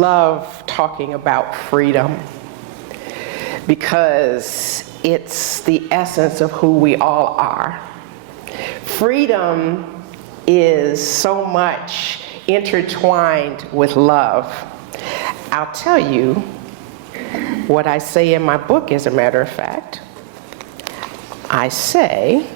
love talking about freedom because it's the essence of who we all are. Freedom is so much intertwined with love. I'll tell you what I say in my book, as a matter of fact. I say,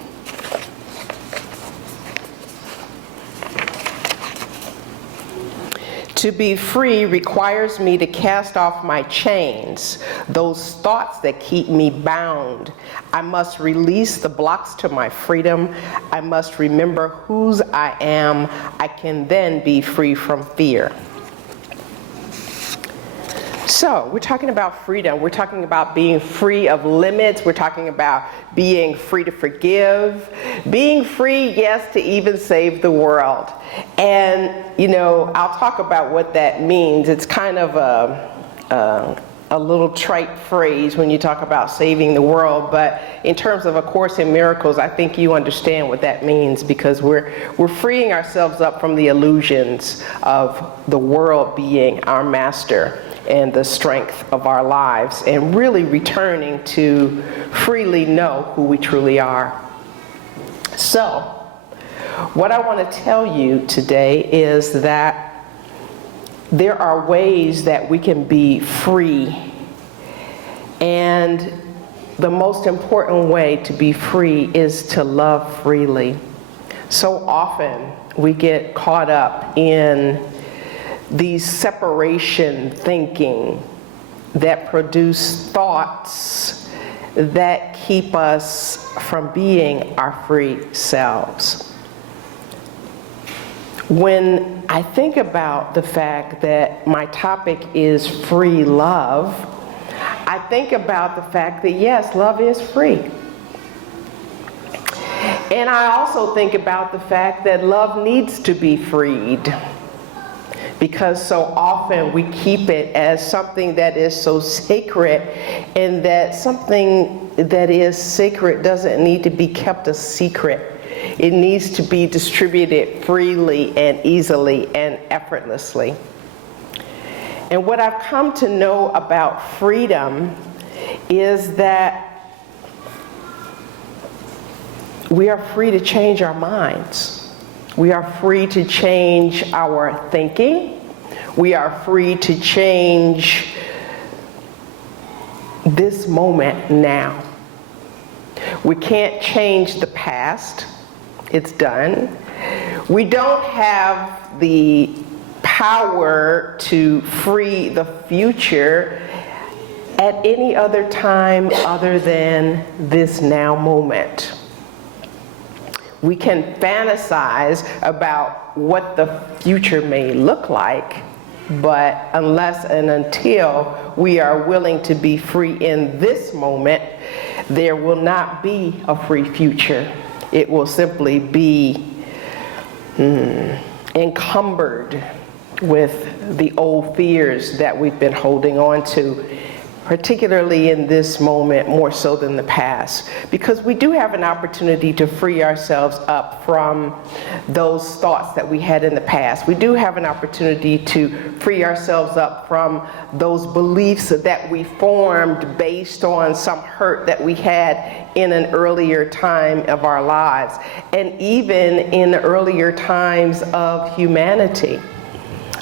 to be free requires me to cast off my chains, those thoughts that keep me bound. I must release the blocks to my freedom. I must remember whose I am. I can then be free from fear. So, we're talking about freedom. We're talking about being free of limits. We're talking about being free to forgive. Being free, yes, to even save the world. And, I'll talk about what that means. It's kind of a little trite phrase when you talk about saving the world, but in terms of A Course in Miracles, I think you understand what that means, because we're freeing ourselves up from the illusions of the world being our master and the strength of our lives, and really returning to freely know who we truly are. So, what I want to tell you today is that there are ways that we can be free, and the most important way to be free is to love freely. So often we get caught up in these separation thinking that produce thoughts that keep us from being our free selves. When I think about the fact that my topic is free love, I think about the fact that yes, love is free. And I also think about the fact that love needs to be freed, because so often we keep it as something that is so sacred, and that something that is sacred doesn't need to be kept a secret. It needs to be distributed freely and easily and effortlessly. And what I've come to know about freedom is that we are free to change our minds. We are free to change our thinking. We are free to change this moment now. We can't change the past. It's done. We don't have the power to free the future at any other time other than this now moment. We can fantasize about what the future may look like, but unless and until we are willing to be free in this moment, there will not be a free future. It will simply be encumbered with the old fears that we've been holding on to, particularly in this moment, more so than the past, because we do have an opportunity to free ourselves up from those thoughts that we had in the past. We do have an opportunity to free ourselves up from those beliefs that we formed based on some hurt that we had in an earlier time of our lives, and even in the earlier times of humanity.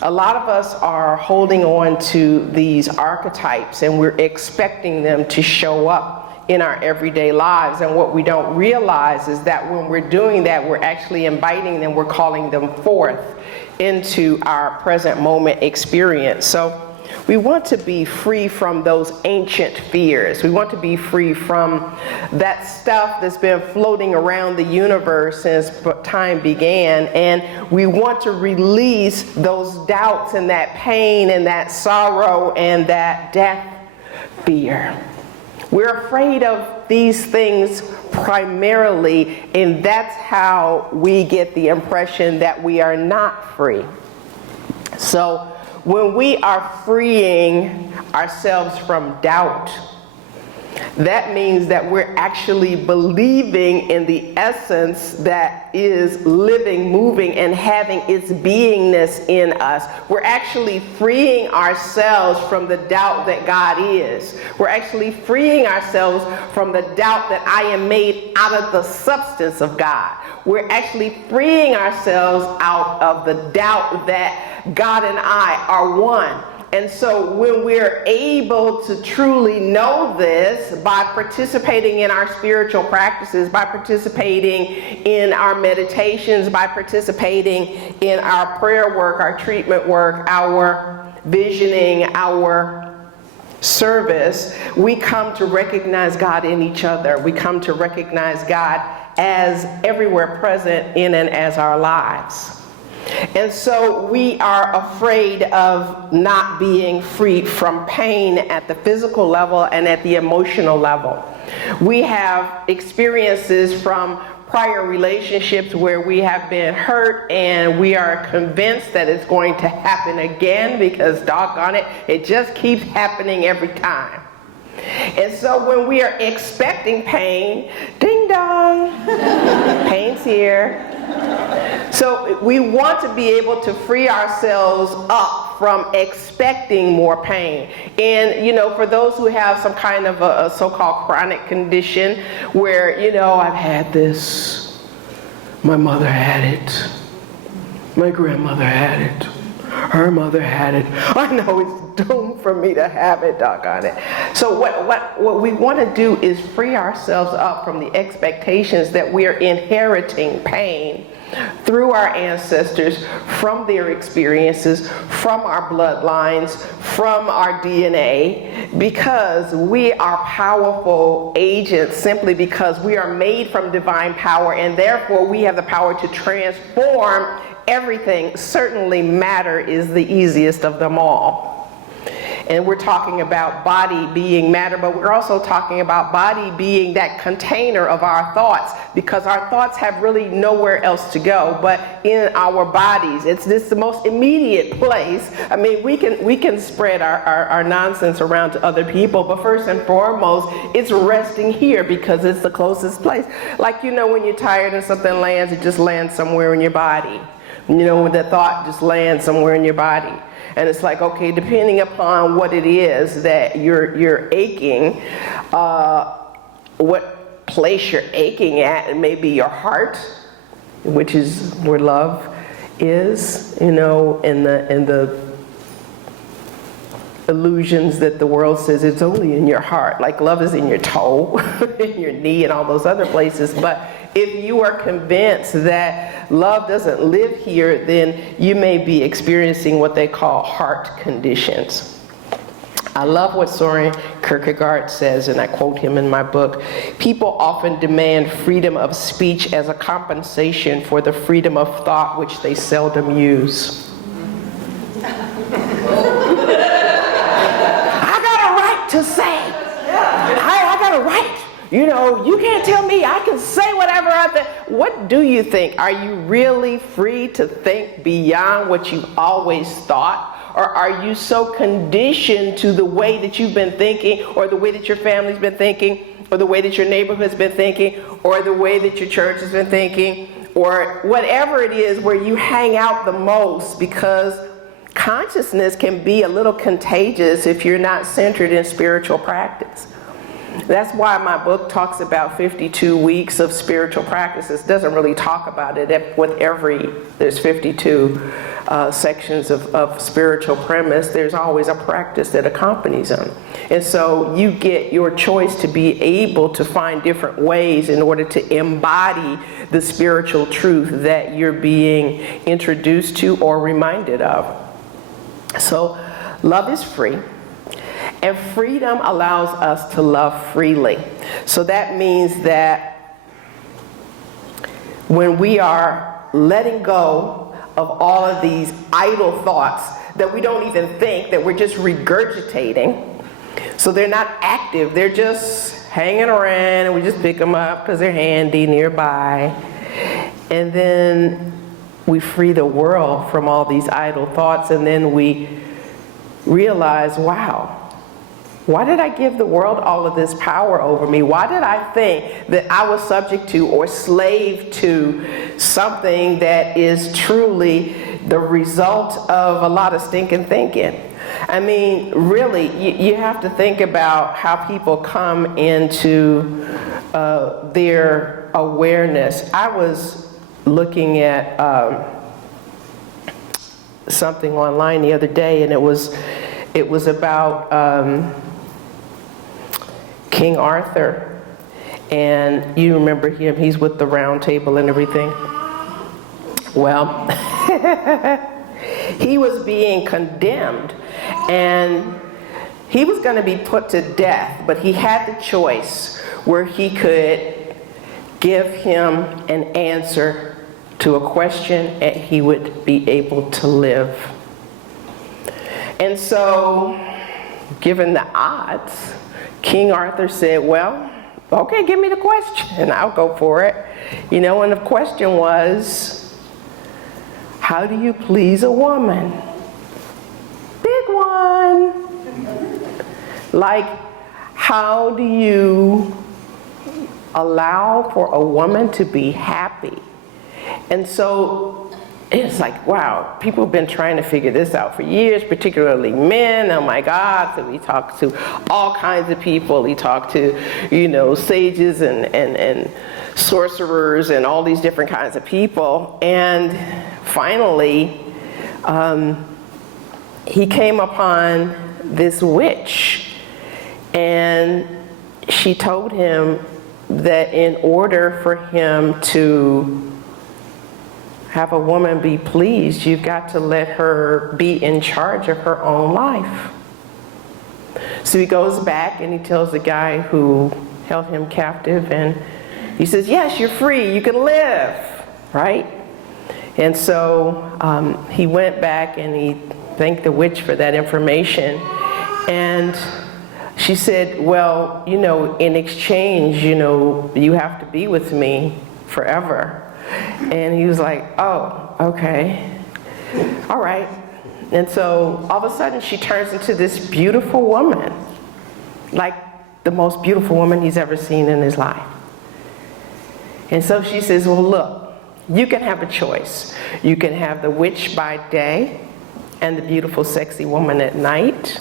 A lot of us are holding on to these archetypes, and we're expecting them to show up in our everyday lives. And what we don't realize is that when we're doing that, we're actually inviting them, we're calling them forth into our present moment experience. So we want to be free from those ancient fears. We want to be free from that stuff that's been floating around the universe since time began. And we want to release those doubts and that pain and that sorrow and that death fear. We're afraid of these things primarily, and that's how we get the impression that we are not free. So when we are freeing ourselves from doubt, That means that we're actually believing in the essence that is living, moving, and having its beingness in us. We're actually freeing ourselves from the doubt that God is. We're actually freeing ourselves from the doubt that I am made out of the substance of God. We're actually freeing ourselves out of the doubt that God and I are one. And so when we're able to truly know this by participating in our spiritual practices, by participating in our meditations, by participating in our prayer work, our treatment work, our visioning, our service, we come to recognize God in each other. We come to recognize God as everywhere present in and as our lives. And so we are afraid of not being freed from pain at the physical level and at the emotional level. We have experiences from prior relationships where we have been hurt and we are convinced that it's going to happen again because doggone it, it just keeps happening every time. And so when we are expecting pain, ding dong, pain's here. So we want to be able to free ourselves up from expecting more pain. And, you know, for those who have some kind of a so-called chronic condition where, you know, I've had this, my mother had it, my grandmother had it, her mother had it, I know it's doomed for me to have it, doggone it. So what we want to do is free ourselves up from the expectations that we are inheriting pain through our ancestors, from their experiences, from our bloodlines, from our DNA, because we are powerful agents simply because we are made from divine power, and therefore we have the power to transform everything. Certainly matter is the easiest of them all. And we're talking about body being matter, but we're also talking about body being that container of our thoughts, because our thoughts have really nowhere else to go but in our bodies. It's the most immediate place. I mean, we can spread our nonsense around to other people, but first and foremost, it's resting here because it's the closest place. Like, you know, when you're tired and something lands, it just lands somewhere in your body. You know, when the thought just lands somewhere in your body. And it's like, okay, depending upon what it is that you're aching, what place you're aching at, it may be your heart, which is where love is, you know, in the illusions that the world says it's only in your heart. Like love is in your toe, in your knee, and all those other places. But if you are convinced that love doesn't live here, then you may be experiencing what they call heart conditions. I love what Soren Kierkegaard says, and I quote him in my book. People often demand freedom of speech as a compensation for the freedom of thought which they seldom use. I got a right to say. I got a right. You know, you can't tell me I can say whatever I think. What do you think? Are you really free to think beyond what you've always thought? Or are you so conditioned to the way that you've been thinking, or the way that your family's been thinking, or the way that your neighborhood's been thinking, or the way that your church has been thinking, or whatever it is where you hang out the most? Because consciousness can be a little contagious if you're not centered in spiritual practice. That's why my book talks about 52 weeks of spiritual practices. It doesn't really talk about it there's 52 sections of spiritual premise. There's always a practice that accompanies them. And so you get your choice to be able to find different ways in order to embody the spiritual truth that you're being introduced to or reminded of. So love is free. And freedom allows us to love freely. So that means that when we are letting go of all of these idle thoughts that we don't even think, that we're just regurgitating, so they're not active, they're just hanging around and we just pick them up because they're handy nearby. And then we free the world from all these idle thoughts, and then we realize, wow, Why did I give the world all of this power over me? Why did I think that I was subject to or slave to something that is truly the result of a lot of stinking thinking? I mean, really, you have to think about how people come into their awareness. I was looking at something online the other day, and it was about King Arthur, and you remember him, he's with the round table and everything. Well, he was being condemned, and he was going to be put to death, but he had the choice where he could give him an answer to a question and he would be able to live. And so, given the odds, King Arthur said, well, okay, give me the question, I'll go for it. You know, and the question was, how do you please a woman? Big one. Like, how do you allow for a woman to be happy? And so it's like, wow, people have been trying to figure this out for years, particularly men. Oh my God. So we talked to all kinds of people. We talked to, you know, sages and sorcerers and all these different kinds of people. And finally, he came upon this witch, and she told him that in order for him to have a woman be pleased, you've got to let her be in charge of her own life. So he goes back and he tells the guy who held him captive, and he says, yes, you're free, you can live, right? And so he went back and he thanked the witch for that information. And she said, well, you know, in exchange, you know, you have to be with me forever. And he was like, oh, okay, all right. And so all of a sudden she turns into this beautiful woman, like the most beautiful woman he's ever seen in his life. And so she says, well, look, you can have a choice. You can have the witch by day and the beautiful, sexy woman at night.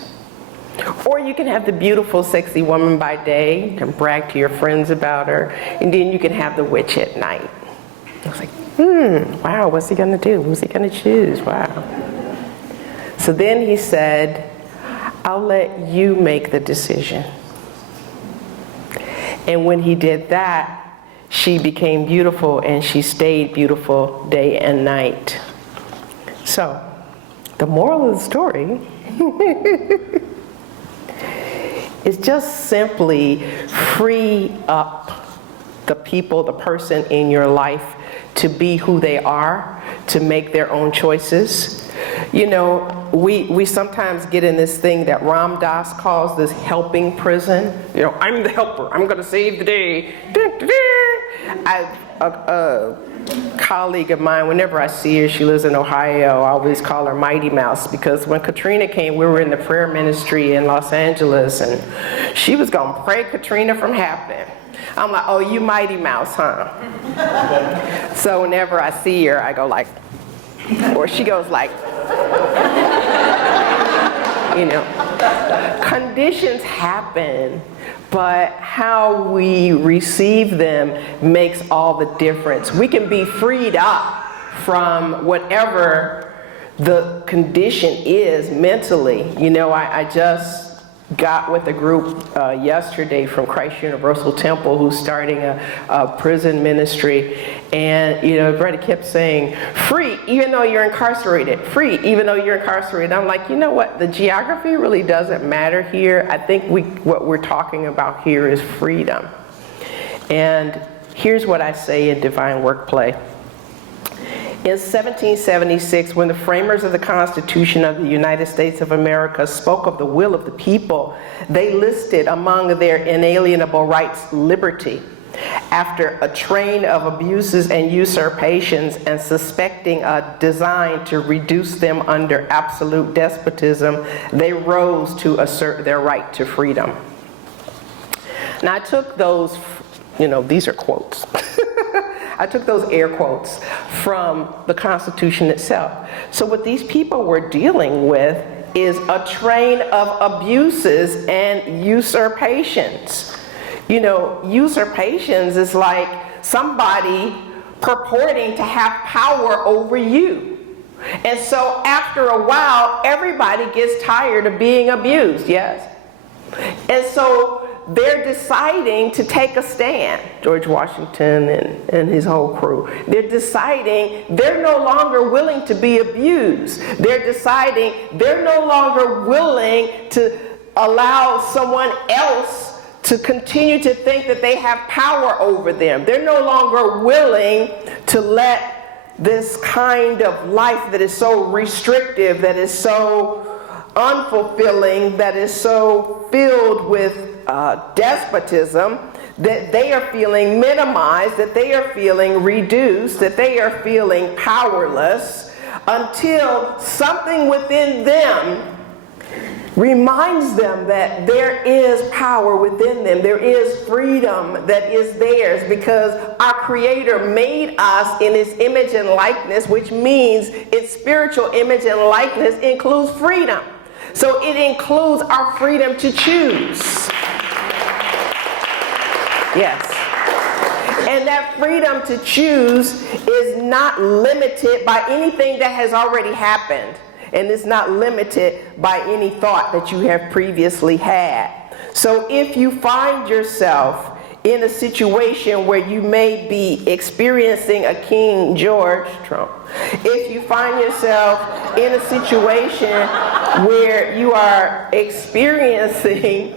Or you can have the beautiful, sexy woman by day, you can brag to your friends about her, and then you can have the witch at night. I was like, wow, what's he going to do? Who's he going to choose? Wow. So then he said, I'll let you make the decision. And when he did that, she became beautiful, and she stayed beautiful day and night. So, the moral of the story is just simply free up the people, the person in your life to be who they are, to make their own choices. You know, we sometimes get in this thing that Ram Dass calls this helping prison. You know, I'm the helper, I'm gonna save the day. A colleague of mine, whenever I see her, she lives in Ohio, I always call her Mighty Mouse, because when Katrina came, we were in the prayer ministry in Los Angeles, and she was gonna pray Katrina from happening. I'm like, oh, you Mighty Mouse, huh? So whenever I see her, I go like, or she goes like, you know. Conditions happen, but how we receive them makes all the difference. We can be freed up from whatever the condition is mentally. You know, I just got with a group yesterday from Christ Universal Temple who's starting a prison ministry, and you know, everybody kept saying, free even though you're incarcerated, free even though you're incarcerated. I'm like, you know what, the geography really doesn't matter here. I think what we're talking about here is freedom. And here's what I say in Divine Workplay. In 1776, when the framers of the Constitution of the United States of America spoke of the will of the people, they listed among their inalienable rights liberty, After a train of abuses and usurpations and suspecting a design to reduce them under absolute despotism, they rose to assert their right to freedom. Now I took those, these are quotes. I took those air quotes from the Constitution itself. So what these people were dealing with is a train of abuses and usurpations. Usurpations is like somebody purporting to have power over you. And so after a while, everybody gets tired of being abused, yes? And so they're deciding to take a stand, George Washington and his whole crew. They're deciding they're no longer willing to be abused. They're deciding they're no longer willing to allow someone else to continue to think that they have power over them. They're no longer willing to let this kind of life that is so restrictive, that is so unfulfilling, that is so filled with despotism, that they are feeling minimized, that they are feeling reduced, that they are feeling powerless, until something within them reminds them that there is power within them. There is freedom that is theirs, because our Creator made us in His image and likeness, which means its spiritual image and likeness includes freedom. So it includes our freedom to choose. Yes. And that freedom to choose is not limited by anything that has already happened. And it's not limited by any thought that you have previously had. So if you find yourself in a situation where you may be experiencing a King George Trump, if you find yourself in a situation where you are experiencing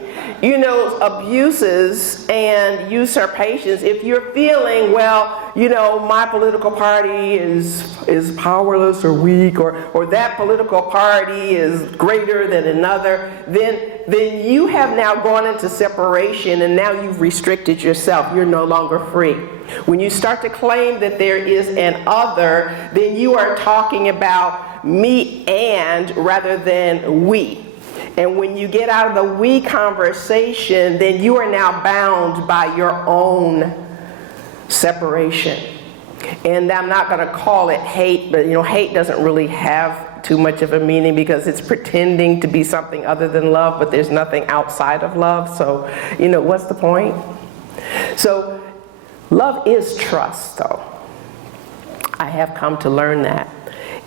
abuses and usurpations, if you're feeling, my political party is powerless or weak, or that political party is greater than another, then you have now gone into separation, and now you've restricted yourself. You're no longer free. When you start to claim that there is an other, then you are talking about me and rather than we. And when you get out of the we conversation, then you are now bound by your own separation. And I'm not going to call it hate, but hate doesn't really have too much of a meaning, because it's pretending to be something other than love, but there's nothing outside of love. So, what's the point? So, love is trust, though. I have come to learn that.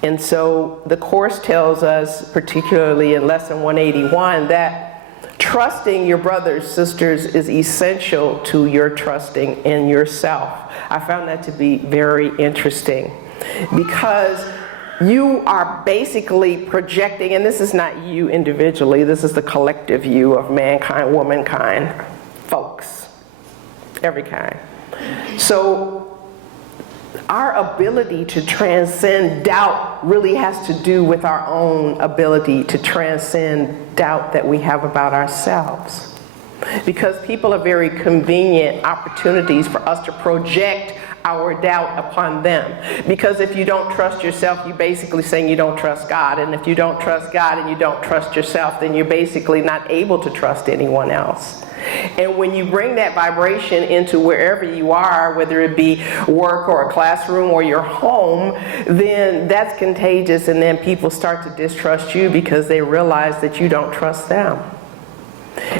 And so the Course tells us, particularly in Lesson 181, that trusting your brothers, sisters is essential to your trusting in yourself. I found that to be very interesting, because you are basically projecting, and this is not you individually, this is the collective you of mankind, womankind, folks, every kind. So our ability to transcend doubt really has to do with our own ability to transcend doubt that we have about ourselves. Because people are very convenient opportunities for us to project our doubt upon them. Because if you don't trust yourself, you're basically saying you don't trust God. And if you don't trust God and you don't trust yourself, then you're basically not able to trust anyone else. And when you bring that vibration into wherever you are, whether it be work or a classroom or your home, then that's contagious, and then people start to distrust you because they realize that you don't trust them.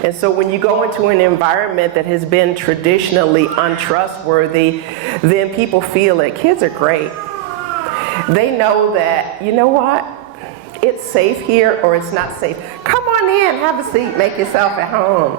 And so when you go into an environment that has been traditionally untrustworthy, then people feel it. Kids are great. They know that, you know what? It's safe here or it's not safe. Come on in, have a seat, make yourself at home.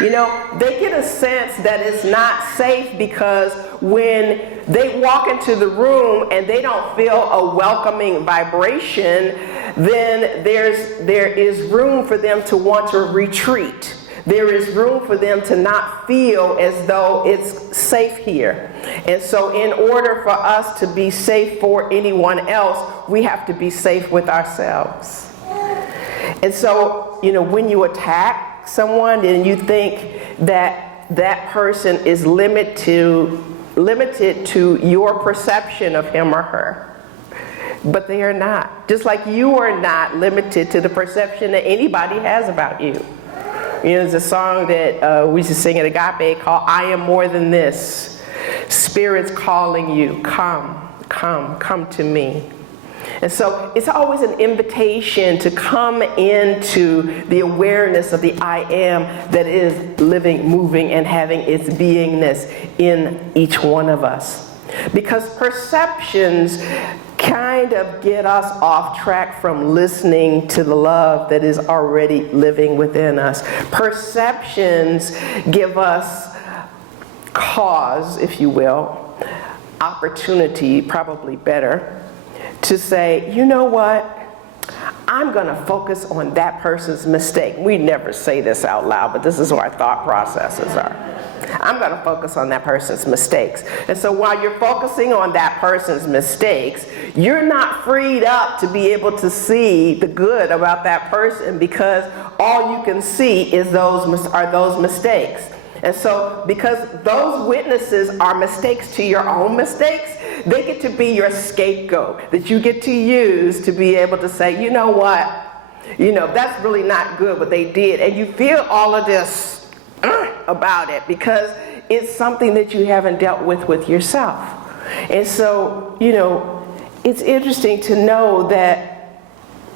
They get a sense that it's not safe, because when they walk into the room and they don't feel a welcoming vibration, then there is room for them to want to retreat. There is room for them to not feel as though it's safe here. And so in order for us to be safe for anyone else, we have to be safe with ourselves. And so, when you attack someone and you think that that person is limited to your perception of him or her. But they are not. Just like you are not limited to the perception that anybody has about you. You know, there's a song that we used to sing at Agape called I Am More Than This. Spirit's calling you, come to me. And so it's always an invitation to come into the awareness of the I am that is living, moving, and having its beingness in each one of us. Because perceptions kind of get us off track from listening to the love that is already living within us. Perceptions give us cause, if you will, opportunity, probably better, to say, you know what? I'm going to focus on that person's mistake. We never say this out loud, but this is what our thought processes are. I'm going to focus on that person's mistakes. And so while you're focusing on that person's mistakes, you're not freed up to be able to see the good about that person, because all you can see is those mistakes. And so because those witnesses are mistakes to your own mistakes, they get to be your scapegoat that you get to use to be able to say, you know what? You know, that's really not good what they did. And you feel all of this about it because it's something that you haven't dealt with yourself. And so, you know, it's interesting to know that,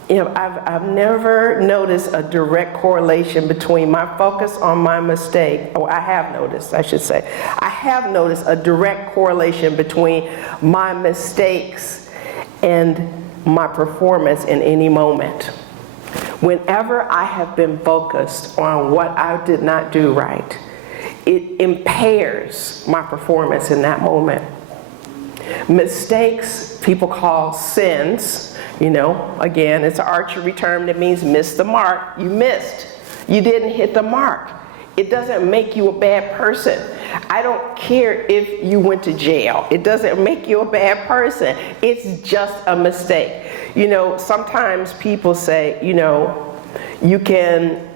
you know, I've never noticed a direct correlation between my focus on my mistake, or I have noticed a direct correlation between my mistakes and my performance in any moment. Whenever I have been focused on what I did not do right, it impairs my performance in that moment. Mistakes, people call sins. You know, again, it's an archery term that means miss the mark. You missed. You didn't hit the mark. It doesn't make you a bad person. I don't care if you went to jail. It doesn't make you a bad person. It's just a mistake. You know, sometimes people say, you know, you can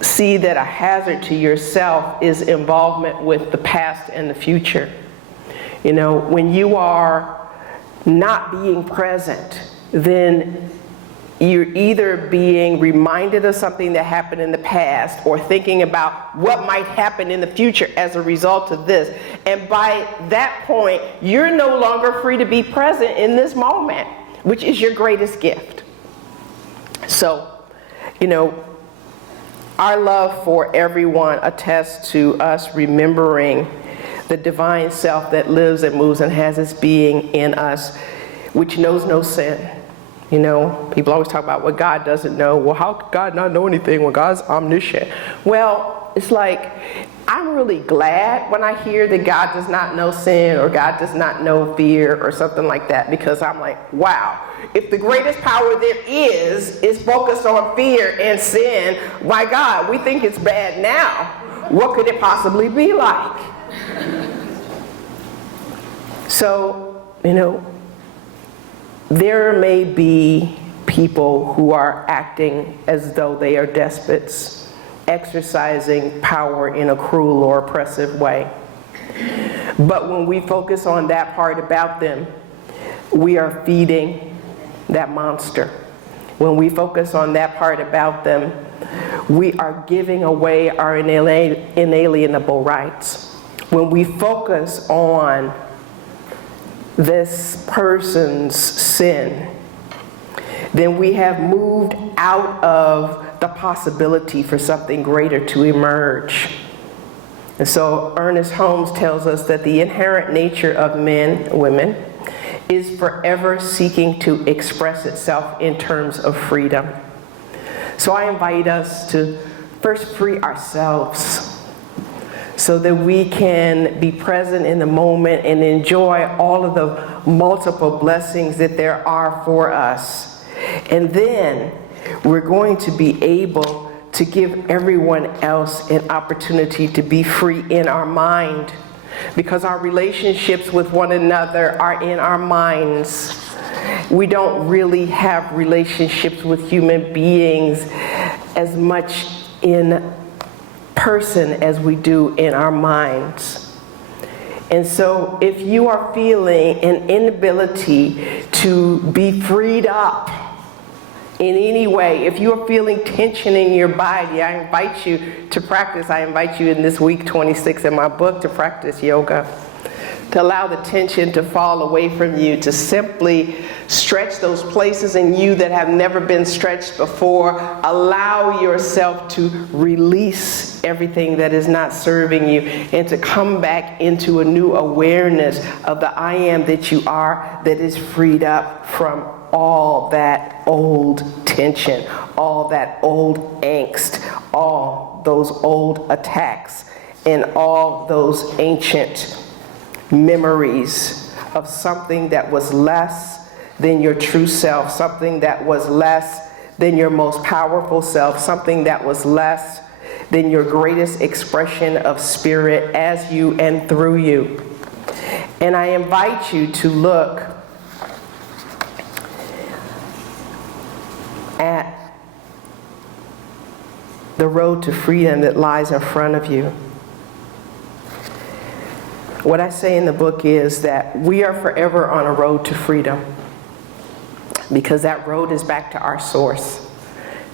see that a hazard to yourself is involvement with the past and the future. You know, when you are not being present, then you're either being reminded of something that happened in the past or thinking about what might happen in the future as a result of this. And by that point, you're no longer free to be present in this moment, which is your greatest gift. So, you know, our love for everyone attests to us remembering the divine self that lives and moves and has its being in us, which knows no sin. You know, people always talk about what God doesn't know. Well, how could God not know anything when God's omniscient? Well, it's like, I'm really glad when I hear that God does not know sin or God does not know fear or something like that, because I'm like, wow, if the greatest power there is focused on fear and sin, my God, we think it's bad now. What could it possibly be like? So, you know, there may be people who are acting as though they are despots, exercising power in a cruel or oppressive way. But when we focus on that part about them, we are feeding that monster. When we focus on that part about them, we are giving away our inalienable rights. When we focus on this person's sin, then we have moved out of the possibility for something greater to emerge. And so Ernest Holmes tells us that the inherent nature of men, women, is forever seeking to express itself in terms of freedom. So I invite us to first free ourselves so that we can be present in the moment and enjoy all of the multiple blessings that there are for us. And then we're going to be able to give everyone else an opportunity to be free in our mind, because our relationships with one another are in our minds. We don't really have relationships with human beings as much in person as we do in our minds. And so if you are feeling an inability to be freed up in any way, if you are feeling tension in your body, I invite you to practice. I invite you in this week 26 in my book to practice yoga, to allow the tension to fall away from you, to simply stretch those places in you that have never been stretched before. Allow yourself to release everything that is not serving you and to come back into a new awareness of the I am that you are, that is freed up from all that old tension, all that old angst, all those old attacks, and all those ancient memories of something that was less than your true self, something that was less than your most powerful self, something that was less than your greatest expression of spirit as you and through you. And I invite you to look at the road to freedom that lies in front of you. What I say in the book is that we are forever on a road to freedom, because that road is back to our source.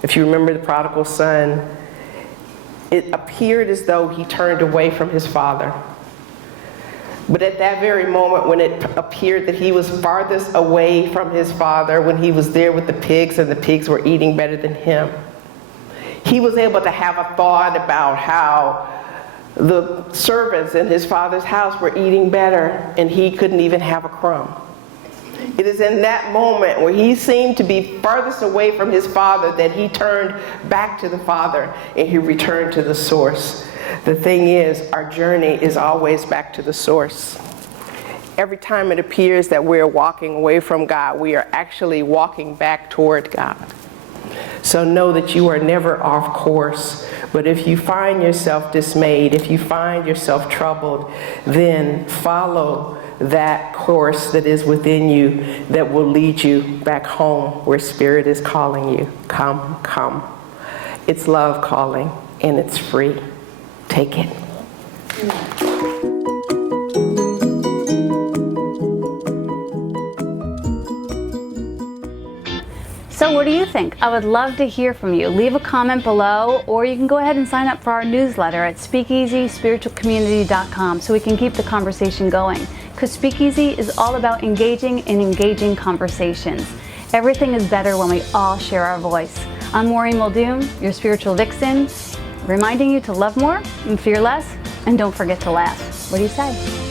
If you remember the prodigal son, it appeared as though he turned away from his father. But at that very moment when it appeared that he was farthest away from his father, when he was there with the pigs and the pigs were eating better than him, he was able to have a thought about how the servants in his father's house were eating better and he couldn't even have a crumb. It is in that moment where he seemed to be farthest away from his father that he turned back to the Father and he returned to the source. The thing is, our journey is always back to the source. Every time it appears that we're walking away from God, we are actually walking back toward God. So know that you are never off course. But if you find yourself dismayed, if you find yourself troubled, then follow that course that is within you that will lead you back home where Spirit is calling you. Come, come. It's love calling, and it's free. Take it. So what do you think? I would love to hear from you. Leave a comment below, or you can go ahead and sign up for our newsletter at speakeasyspiritualcommunity.com so we can keep the conversation going. Because Speakeasy is all about engaging in engaging conversations. Everything is better when we all share our voice. I'm Maureen Muldoon, your spiritual vixen, reminding you to love more and fear less, and don't forget to laugh. What do you say?